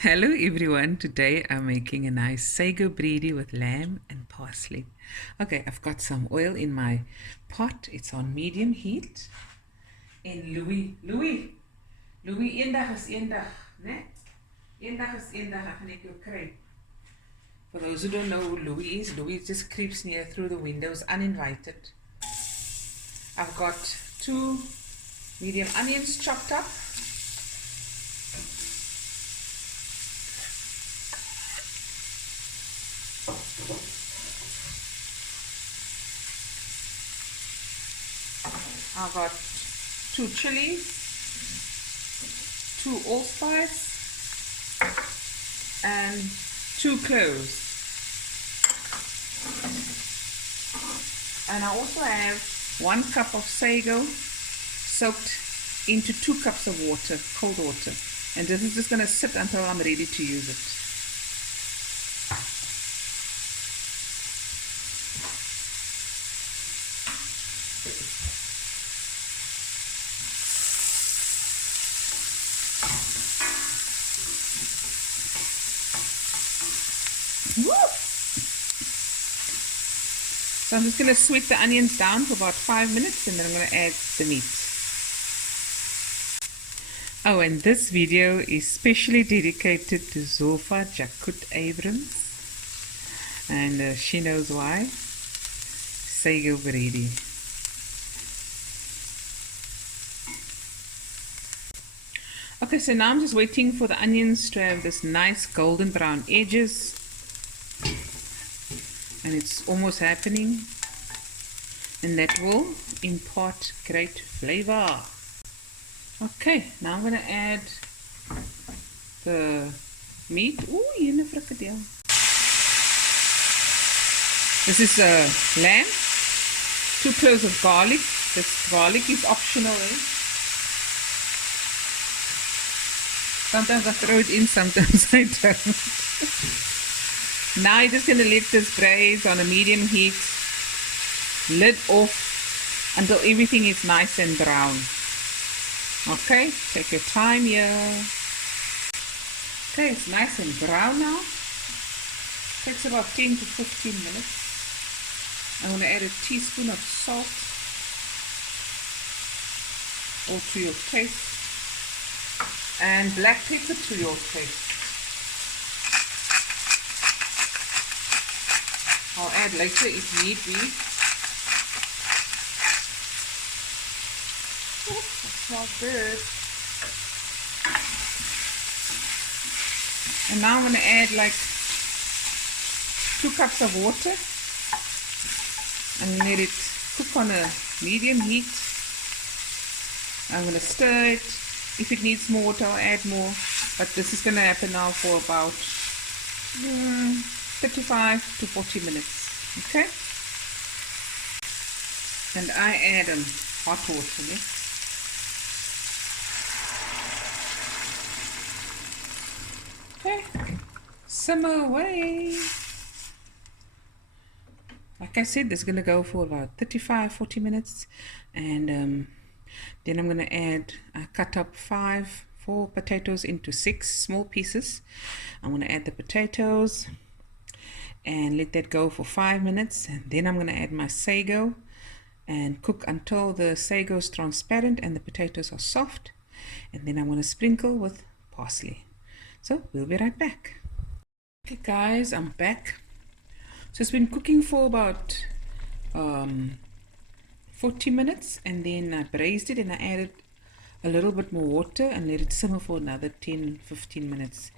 Hello everyone, today I'm making a nice Sago bredie with lamb and parsley. Okay, I've got some oil in my pot. It's on medium heat. En Louis, eendag is eendag, né? Eendag is eendag, ek gaan ek jou kry. For those who don't know who Louis just creeps near through the windows uninvited. I've got 2 medium onions chopped up. I've got 2 chilies, 2 allspice, and 2 cloves. And I also have 1 cup of sago soaked into 2 cups of water, cold water. And this is just going to sit until I'm ready to use it. So I'm just going to sweat the onions down for about 5 minutes and then I'm going to add the meat. Oh, and this video is specially dedicated to Zofa Jakut Abrams. And she knows why. Sago bredie. Okay, so now I'm just waiting for the onions to have this nice golden brown edges. And it's almost happening, and that will impart great flavor. Okay, now I'm going to add the meat. Ooh, in a frikadelle. This is lamb, 2 cloves of garlic. This garlic is optional. Sometimes I throw it in, sometimes I don't. Now you're just going to let this braise on a medium heat, lid off until everything is nice and brown. Okay, take your time here. Okay, it's nice and brown now. Takes about 10 to 15 minutes. I'm going to add a teaspoon of salt, or to your taste, and black pepper to your taste. I'll add later if need be. Oh, that smells good. And now I'm going to add like 2 cups of water and let it cook on a medium heat. I'm going to stir it. If it needs more water, I'll add more. But this is going to happen now for about 35 to 40 minutes. Okay, and I add hot water. Okay, simmer away. Like I said, this is going to go for about 35-40 minutes, and then I'm going to add, I cut up 4 potatoes into 6 small pieces. I'm going to add the potatoes and let that go for 5 minutes, and then I'm going to add my sago and cook until the sago is transparent and the potatoes are soft, and then I'm going to sprinkle with parsley. So we'll be right back. Okay guys, I'm back. So it's been cooking for about 40 minutes, and then I braised it and I added a little bit more water and let it simmer for another 10-15 minutes.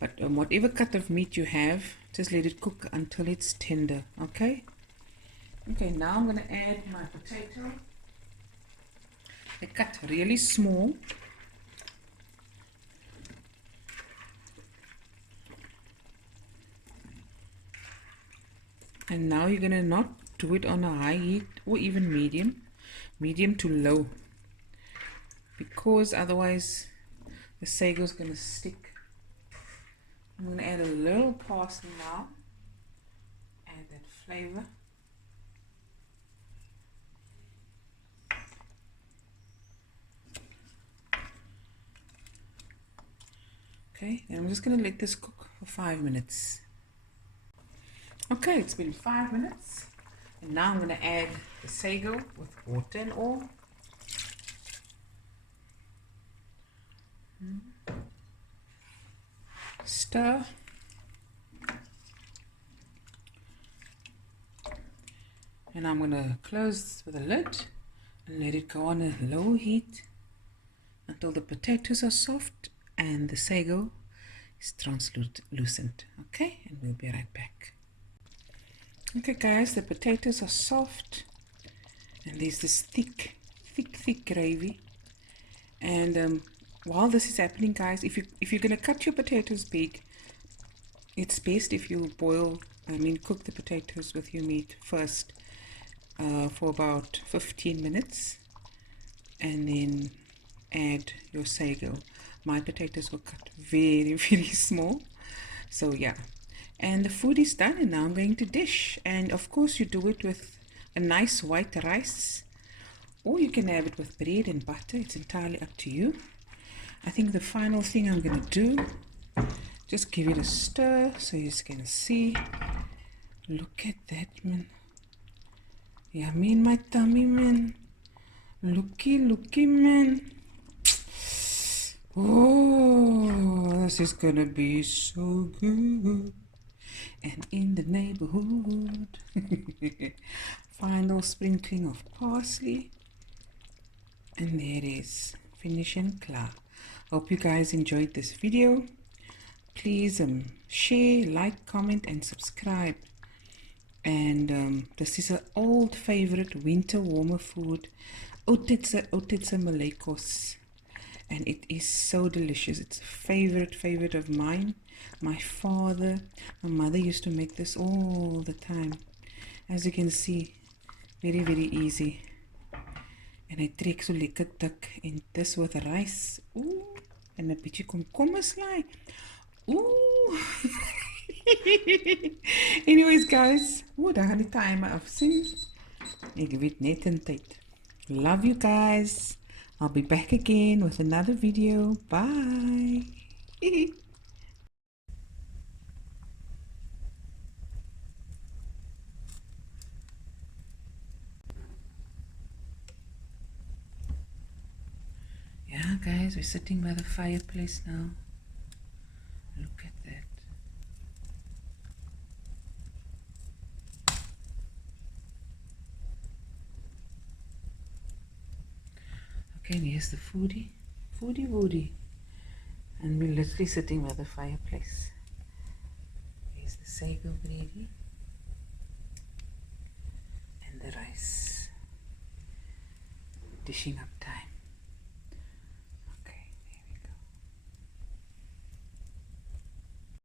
But whatever cut of meat you have, just let it cook until it's tender. Okay, now I'm going to add my potato. I cut really small. And now you're going to not do it on a high heat or even medium to low, because otherwise the sago is going to stick. I'm going to add a little parsley now, add that flavor. Okay, and I'm just going to let this cook for 5 minutes. Okay, it's been 5 minutes. And now I'm going to add the sago with water and all. Stir. And I'm going to close with a lid and let it go on a low heat until the potatoes are soft and the sago is translucent. Okay, and we'll be right back. Okay guys, the potatoes are soft and there's this thick gravy. And while this is happening, guys, if you're gonna cut your potatoes big, it's best if you cook the potatoes with your meat first for about 15 minutes and then add your sago. My potatoes were cut very small, so yeah. And the food is done, and now I'm going to dish. And of course you do it with a nice white rice, or you can have it with bread and butter. It's entirely up to you. I think the final thing I'm going to do, just give it a stir so you can see. Look at that, man. Yeah, me in my tummy, man. Looky, man. Oh, this is gonna be so good. And in the neighborhood. Final sprinkling of parsley. And there it is. Finish and klar. Hope you guys enjoyed this video. Please share, like, comment and subscribe. And this is an old favorite winter warmer food. Otitse malekos. And it is so delicious. It's a favorite of mine. My mother used to make this all the time. As you can see, very easy. And I trek so lekker dik. En this with rice. Ooh. En 'n bietjie komkommerslaai. Ooh. Anyways guys, daar gaan die timer afsien. Ek weet net in tyd. Love you guys. I'll be back again with another video. Bye. Yeah guys, we're sitting by the fireplace now. Look at that. Okay, and here's the foodie woody. And we're literally sitting by the fireplace. Here's the sago bredie. And the rice. Dishing up